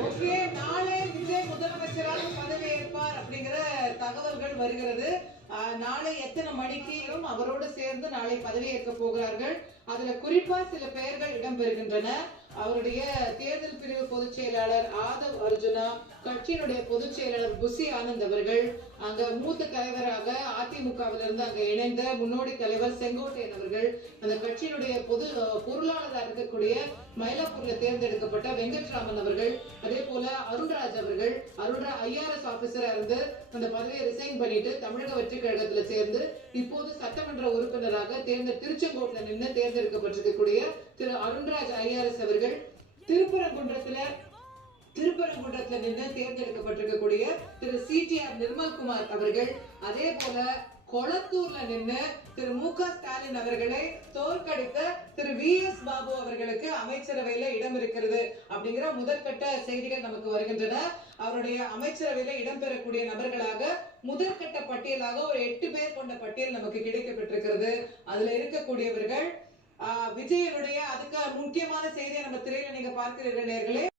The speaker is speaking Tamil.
ஓகே, நாளை விஜய் முதலமைச்சராக பதவியேற்பார் அப்படிங்கிற தகவல்கள் வருகிறது. நாளை எத்தனை மணிக்கும் அவரோடு சேர்ந்து நாளை பதவியேற்க போகிறார்கள். அதுல குறிப்பா சில பெயர்கள் இடம்பெறுகின்றன. அவருடைய தேர்தல் பிரிவு பொதுச் செயலாளர் ஆதவ் அர்ஜுனா, கட்சியினுடைய பொதுச் செயலாளர் புசி ஆனந்த் அவர்கள், அங்க மூத்த தலைவராக அதிமுகவிலிருந்து அங்க இணைந்த முன்னோடி தலைவர் செங்கோட்டையன் அவர்கள், அந்த கட்சியினுடைய பொருளாளராக இருக்கக்கூடிய மயிலாப்பூர்ல தேர்ந்தெடுக்கப்பட்ட வெங்கட்ராமன் அவர்கள், அதே போல அருண்ராஜ் அவர்கள், IRS ஆபீசரா இருந்து அந்த பதவியை ரிசைன் பண்ணிட்டு தமிழக வெற்றி கழகத்துல சேர்ந்து இப்போது சட்டமன்ற உறுப்பினராக திருச்செங்கோட்டுல நின்று தேர்ந்தெடுக்கப்பட்டிருக்கக்கூடிய திரு அருண்ராஜ் IRS அவர்கள், திருப்பரங்குன்றத்துல நின்று தேர்ந்தெடுக்கப்பட்டிருக்கக்கூடிய திரு CTR நிர்மல்குமார் அவர்கள், அதே போல கொளத்தூர்ல நின்று திரு MK ஸ்டாலின் அவர்களை தோற்கடித்த திரு VS பாபு அவர்களுக்கு அமைச்சரவையில இடம் இருக்கிறது அப்படிங்கிற முதற்கட்ட செய்திகள் நமக்கு வருகின்றன. அவருடைய அமைச்சரவையில இடம்பெறக்கூடிய நபர்களாக முதற்கட்ட பட்டியலாக ஒரு 8 பேர் கொண்ட பட்டியல் நமக்கு கிடைக்கப்பட்டிருக்கிறது. அதுல இருக்கக்கூடியவர்கள் விஜயனுடைய அதுக்கு முக்கியமான செய்தியை நம்ம திரையில நீங்க பார்க்கிறீர்கள் நேயர்களே.